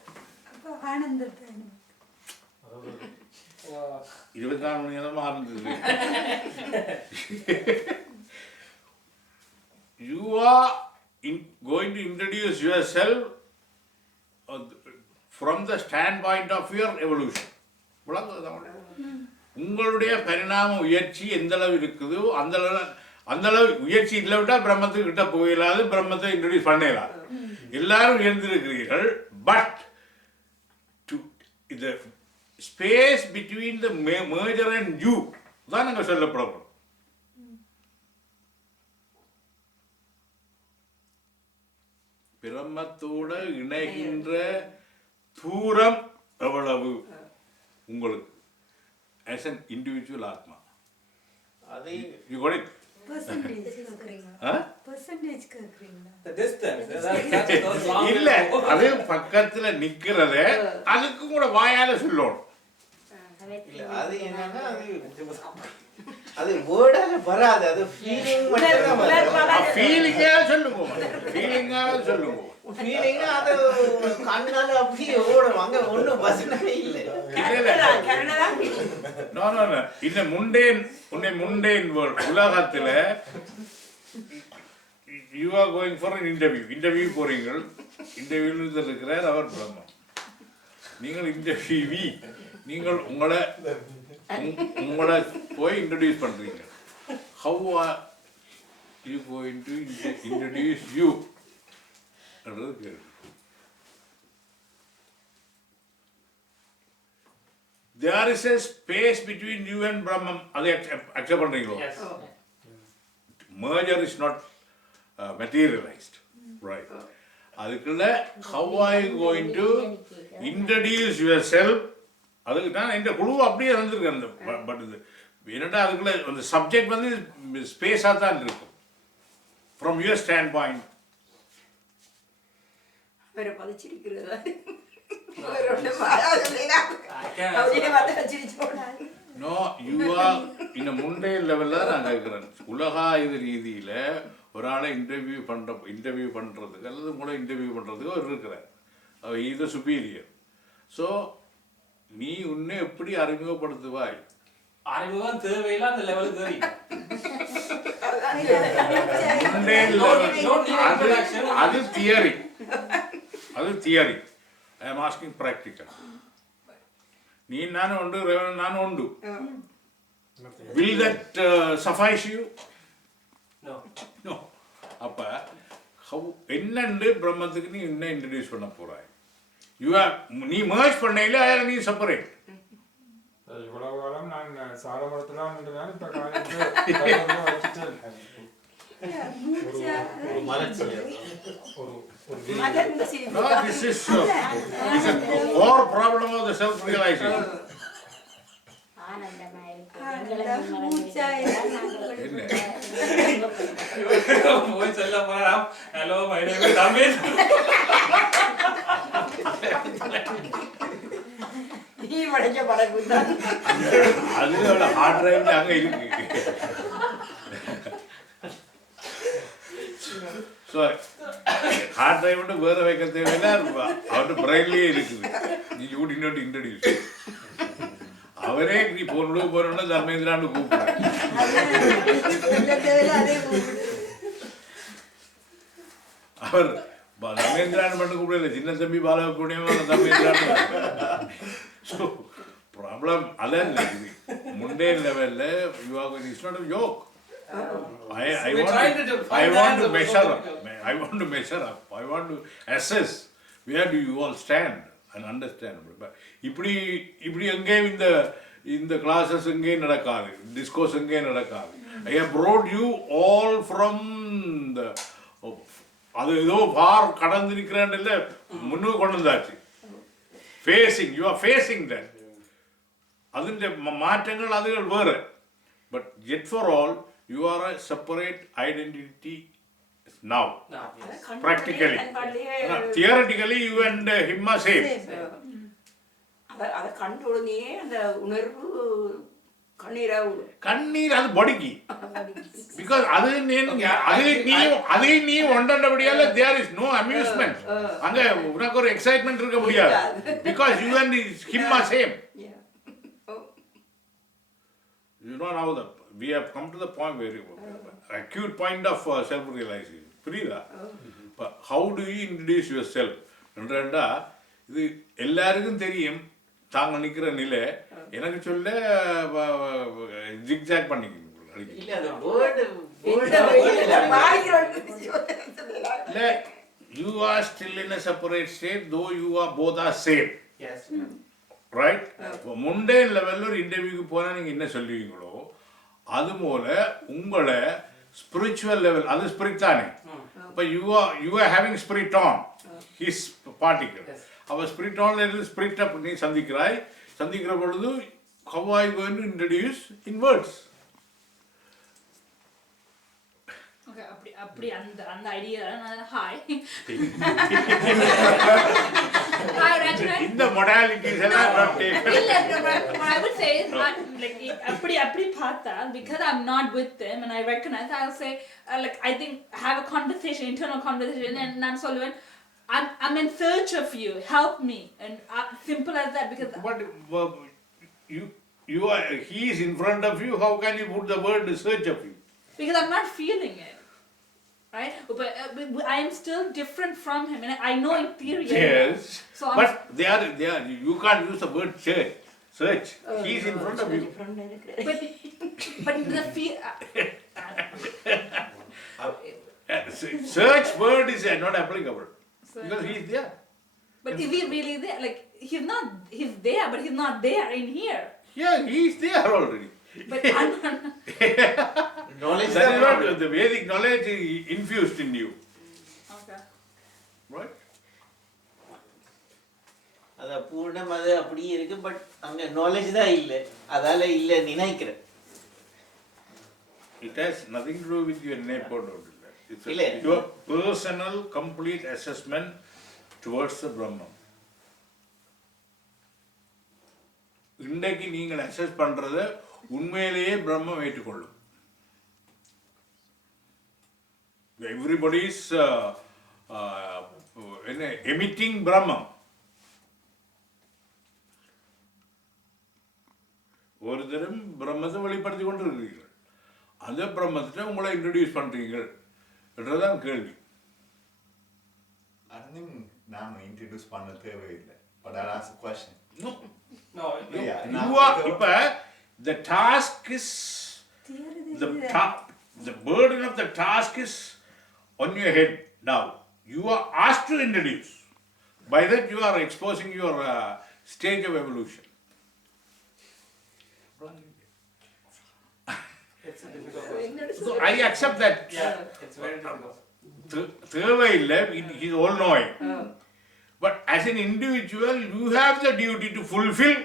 ஆனந்தத்தை 24 மணி நேரம் ஆனந்தது. You are going to introduce yourself from the standpoint of your evolution. உங்களுடைய பரிணாம உயர்ச்சி எந்த அளவு இருக்குதோ அந்த அளவு உயர்ச்சி இல்லை விட்டால் பிரம்மத்துக்கு கிட்ட போயிடாது, பிரம்மத்தை இன்ட்ரோடியூஸ் பண்ணலாம். எல்லாரும் உயர்ந்திருக்கிறீர்கள். பட் இந்த space between the merger and you தான் நாங்கள் சொல்லப்படணும். பிரம்மத்தோட இணைகின்ற தூரம் எவ்வளவு உங்களுக்கு as an individual ஆத்மா? அது You got it? percentage கேக்குறீங்களா? percentage கேக்குறீங்களா? The distance. That's long. இல்ல அது பக்கத்துல நிக்கிறத அதுக்கு கூட வாயால சொல்லணும். இல்ல அது என்னன்னா அது வேர்டால வராது, அது ஃபீலிங் மட்டும் தான். ஃபீலிங்காக சொல்லுங்க, ஃபீலிங்காக சொல்லுங்க. ஃபீலிங் அது கண்ணால அப்படியே ஓடும், அங்க ஒண்ணும் வசனமே இல்லை. இந்த முண்டேன் உலகத்துல you are going for an interview போறீங்கள். இன்டர்வியூல இருக்கிறார் அவர் பிரம்மம். நீங்கள் இன்டர்வியூ நீங்கள் உங்களை போய் இன்ட்ரோடியூஸ் பண்றீங்க. how are you going to introduce you? என்றது கேள்வி. There is a space between you and Brahman. அதை accept பண்றீங்களோ? Yes. Merger is not materialized. Right. அதுக்குள்ள how are you going to introduce yourself? அதுக்கு தான் இந்த குழு அப்படியே இருந்திருக்கு. பட் இது என்னடா அதுக்குள்ள அந்த சப்ஜெக்ட் வந்து ஸ்பேஸாக தான் இருக்கும். From your stand point. வேற பதிச்சிருக்கிறதா? நோ யூ ஆர் இந்த முந்தைய லெவலில் நான் கேட்குறேன். உலகாயுத ரீதியில் ஒரு ஆளை இன்டர்வியூ பண்ணுறதுக்கு அல்லது உங்களை இன்டர்வியூ பண்ணுறதுக்கு அவர் இருக்கிறார். அவர் இது சுப்பீரியர். ஸோ நீ உன்னை எப்படி அறிமுகப்படுத்துவாய்? அறிமுகம் தேவையில்லை, அந்த லெவலுக்கு தேவை. அது தியரி. ஐ ஆம் ஆஸ்கிங் ப்ராக்டிக்கல். நீ நானும் உண்டு, நானும் உண்டு. Will that suffice you? No. அப்ப என்னண்டு பிரம்மத்துக்கு நீ என்ன இன்ட்ரடியூஸ் பண்ண போறாய்? நீ merge பண்ணையில நீ செப்பரேட். இவ்வளவு காலம் நான் சாரமரத்துல நின்றுதான் இப்ப ஒரு மலர்ச்சி, ஒரு மகன் இந்த சிரிப்பு No, this is a core problem of the self-realization. ஆனந்தமா இருக்கு ஆனந்தம், மூச்சா போய் சொல்ல போறாம் hello my name is Tamil நீ வளைக்க படகுதா அதோட ஹார்ட் டிரைவ் அங்க இருக்கு. ஸோ ஹார்ட் டிரைவ் மட்டும் வேற வைக்க தேவையில்லை, அவர்கிட்ட பிரெயின்லேயே இருக்குது. You did not introduce. அவரே நீ போறோம்னா தர்மேந்திரான்னு கூப்பிடுறேன். அவர் தர்மேந்திரான்னு மட்டும் கூப்பிடல, சின்ன தம்பி பாலகுடியமா தர்மேந்திரான்னு. ஸோ ப்ராப்ளம் அதான் இருக்குது. முண்டே லெவல்ல it's not a joke. I want to measure up. I want to measure up. I want to assess where do you all stand and understand. இப்படி எங்கேயும் இந்த கிளாஸஸ் எங்கேயும் நடக்காது, டிஸ்கோஸ் எங்கேயும் நடக்காது. I have brought you all from the அது ஏதோ பார் கடந்திருக்கிறேன் இல்லை, முன்னுக்கு கொண்டு வந்தாச்சு. Facing, you are facing that. അതിൻ്റെ മാറ്റങ്ങൾ അതുകൾ വേറെ. But yet for all you are A separate identity now. Practically theoretically you and him are same. அதை கண்ட உடனே அந்த உணர்வு கண்ணீர் அது பொடிக்கு. பிகாஸ் அது நீ ஒன்றபடியால தேர் இஸ் நோ அம்யூஸ்மெண்ட். அங்க உனக்கு ஒரு எக்ஸைட்மெண்ட் இருக்க முடியாது. Because you and him R same. You know now that we have come to the point where acute point of self-realization. புரியுதா? But how do you introduce yourself? என்றா இது எல்லாருக்கும் தெரியும். தாங்க நிக்கிற நிலை எனக்கு சொல்ல ஜிக்ஜாக் பண்ணிக்கணும். இல்ல அது வேர்ட் இல்ல, you are still in a separate state though you are both are same. Yes. Right? முண்டே லெவலில் ஒரு இன்டர்வியூக்கு போனால் நீங்கள் என்ன சொல்லுவீங்களோ அது போல உங்களை ஸ்பிரிச்சுவல் லெவல், அது ஸ்பிரிட் தானே. இப்போ you are having spirit on his particle. அவர் ஸ்பிரிட் ஆன்ல இருந்து ஸ்பிரிட் அப் நீ சந்திக்கிற பொழுது how are you going to introduce in words? Okay, அப்படி அந்த ஐடியா ஹாய் இந்த modalities எல்லாம் not taken. I would say it's not like அப்படி பார்த்தா, because I'm not with them and I recognize, I'll say like I think have a conversation, internal conversation, and நான் சொல்லுவேன் I'm in search of you, help me, and simple as that. Because but you are, he is in front of you, how can you put the word search of you? Because I'm not feeling it. Right? But I am still different from him, and I know in theory. Yes. So but they are. You can't use the word search. He is in front of you. But the feel. Search word is not applicable because he is there. But is he really there? Like he's not. He's there, but he's not there in here. Yeah, he is there already. But I'm not. Knowledge that is not the Vedic knowledge is infused in you. Okay. Right? அது பூர்ணம் அது அப்படியே இருக்கு. பட் அங்க நாலேஜ் தான் இல்லை, அதால இல்லை நினைக்கிறேன். It has nothing to do with your neighborhood. It's இல்லை. your personal complete assessment towards the Brahman. இன்றைக்கு நீங்கள் அசஸ் பண்றத உண்மையிலேயே பிரம்மம் ஏற்றுக்கொள்ளும். Everybody is emitting Brahman. ஒரு தரம் பிரம்மத்தை வெளிப்படுத்தி கொண்டு இருக்கிறீர்கள். அந்த பிரம்மத்தை உங்களை இன்ட்ரடியூஸ் பண்றீங்க என்றதான் கேள்வி. I think நாம இன்ட்ரடியூஸ் பண்ண தேவையில்லை. But I'll ask a question. No, Yeah, You are, இப்ப the task is the burden of the task is on your head now. You are asked to introduce. By that you are exposing your stage of evolution. it's a difficult question. So I accept that. Yeah, it's very difficult. தேவையில்லை, is all knowing. But as an individual you have the duty to fulfill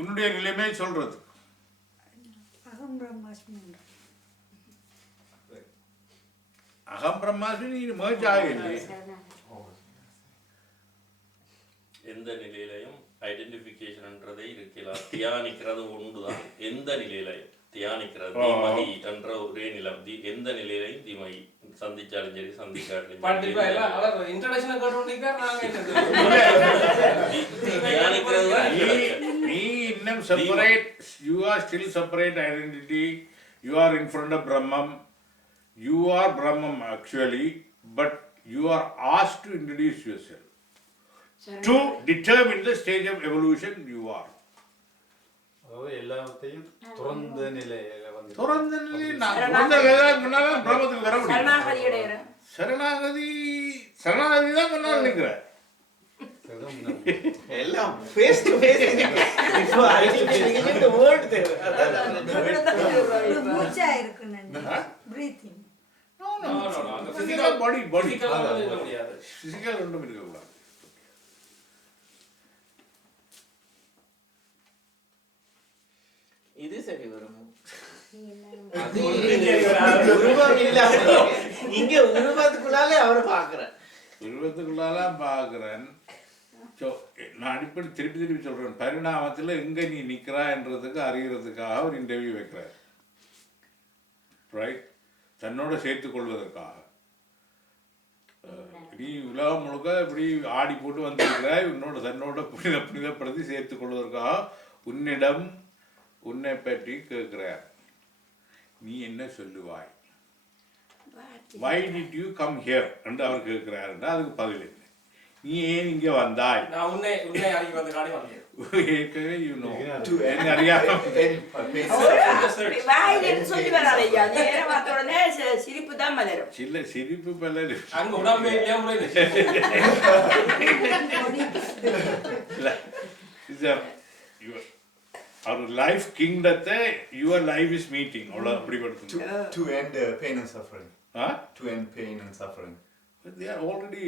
உன்னுடைய நிலைமை சொல்றது. அகம் பிரம்மாஸ்மி அகம் பிரம்மாஸ்மி நீ merge ஆகவில்லை. எந்த நிலையிலையும் ஐடென்டிஃபிகேஷன்ன்றதே இருக்கலாம். தியானிக்கிறது ஒன்றுதான். எந்த நிலையிலையும் தியானிக்கிறது தீமகி என்ற ஒரே நிலம். எந்த நிலையிலையும் தீமகி சந்திச்சாலும் சரி சந்திக்காட்டிலும் நீ இன்னும் separate, you are still separate identity. You are in front of Brahman. You are Brahman actually, but you are asked to introduce yourself to determine the stage of evolution you are. அதாவது எல்லாத்தையும் துறந்த நிலையில வந்து துறந்த நிலையில் நான் துறந்த நிலையில முன்னாலும் பிரம்மத்துக்கு வர முடியும். சரணாகதி அடைகிறேன். சரணாகதி தான் முன்னால் நிற்கிறேன். எல்லாம் ஃபேஸ் டு ஃபேஸ். இப்போ ஐடென்டிஃபிகேஷன் தி வேர்ட் தேவை. மூச்சா இருக்குன்னு breathing. No. Physical body. Physical ஒன்றும் இருக்கக்கூடாது. இது சரி வரும். உருவம் இல்லாம இங்க உருவத்துக்குள்ளாலே அவரை பார்க்கிறேன். உருவத்துக்குள்ளால பார்க்கிறேன். நான் அடிப்படை திருப்பி சொல்றேன். பரிணாமத்தில் எங்க நீ நிற்கிறான்றதுக்கு அறிகிறதுக்காக ஒரு இன்டர்வியூ வைக்கிறார். ரைட்? தன்னோட சேர்த்துக் கொள்வதற்காக. நீ உலகம் முழுக்க இப்படி ஆடி போட்டு வந்திருக்கிறாய். தன்னோட புனிதப்படுத்தி சேர்த்துக் கொள்வதற்காக உன்னிடம் உன்னை பற்றி கேட்கிறார். நீ என்ன சொல்லுவாய்? Why did you come here என்று அவர் கேட்கிறார். அதுக்கு பதில் என்ன? நீ ஏன் இங்க வந்தாய்? நான் உன்னை அறிய வந்த காரணம் வந்தேன். you know என்ன அறியாம வாயில சொல்லி வராதையா. நேரா பார்த்த உடனே சிரிப்பு தான் மலரும். சில சிரிப்பு பலர் அங்க உடம்பே இல்லையா முறையில் our life kingdத்தை your life is meeting அவ்வளவு அப்படி படுத்து. to end pain and suffering. To end pain and suffering. But they are already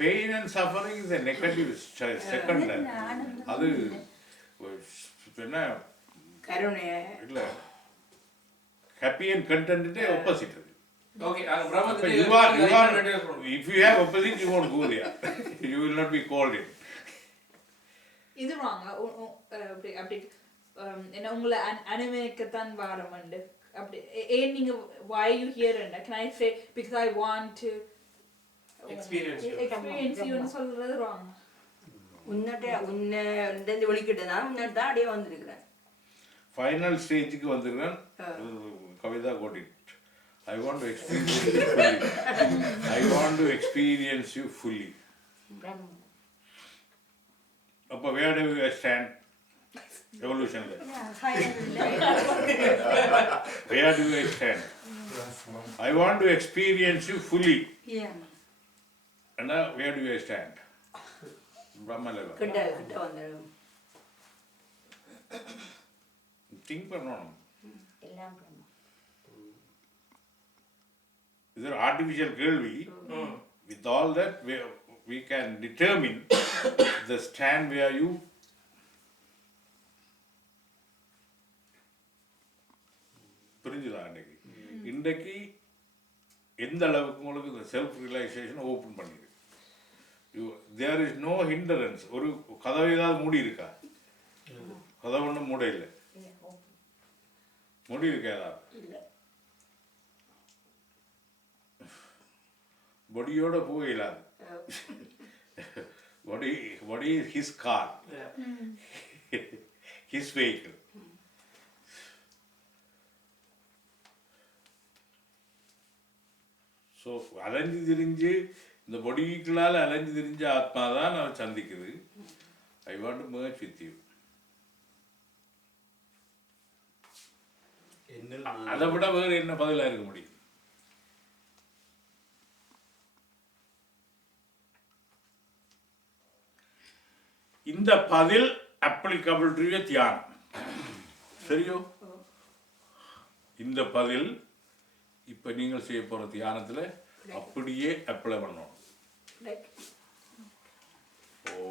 pain and suffering is a negative second. அது என்ன கருணை இல்ல happy and contented opposite. Okay, Brahma you are if you have opposite you won't go there. You will not be called in. இது wrong. அப்படி என்ன உங்களை அனுமதிக்கத்தான் வாரமண்டு அப்படி ஏன் நீங்க why you here and can I say because I want to experience you ன்னு சொல்றது wrong. உன்னை ஒழிக்கிட்டு தான் முன்னாடி தான் அப்படியே வந்திருக்கிறேன். Final stage-க்கு வந்திருக்கேன். Kavitha got it. I want to experience you fully. I want to experience you fully. அப்ப where do you stand? Evolution. Where do you stand? I want to experience you fully. Yeah. And where do you stand? Brahma level. கிட்ட வந்துடும். Think பண்ணணும். எல்லாம் Is there artificial கேள்வி? With all that we can determine the stand where you புரிஞ்சுதா? இன்றைக்கு எந்த அளவுக்கு உங்களுக்கு இந்த செல்ஃப் ரியலைசேஷன் ஓப்பன் பண்ணிடு. There is no hindrance. ஒரு கதவை ஏதாவது மூடி இருக்கா? கதவு ஒன்றும் மூட இல்லை. மூடி இருக்கா ஏதாவது? பொடியோட போக இல்லாது. body is his car. His vehicle. So அலைஞ்சு திரிஞ்சு இந்த பொடிகளால் அலைஞ்சு திரிஞ்ச ஆத்மா தான் நான் சந்திக்குது. I want to merge with you. அதை விட வேறு என்ன பதிலாக இருக்க முடியும்? இந்த பதில் applicable to your தியானம். சரியோ? இந்த பதில் இப்ப நீங்கள் செய்ய போற தியானத்துல அப்படியே அப்ளை பண்ணணும். Like, ஓ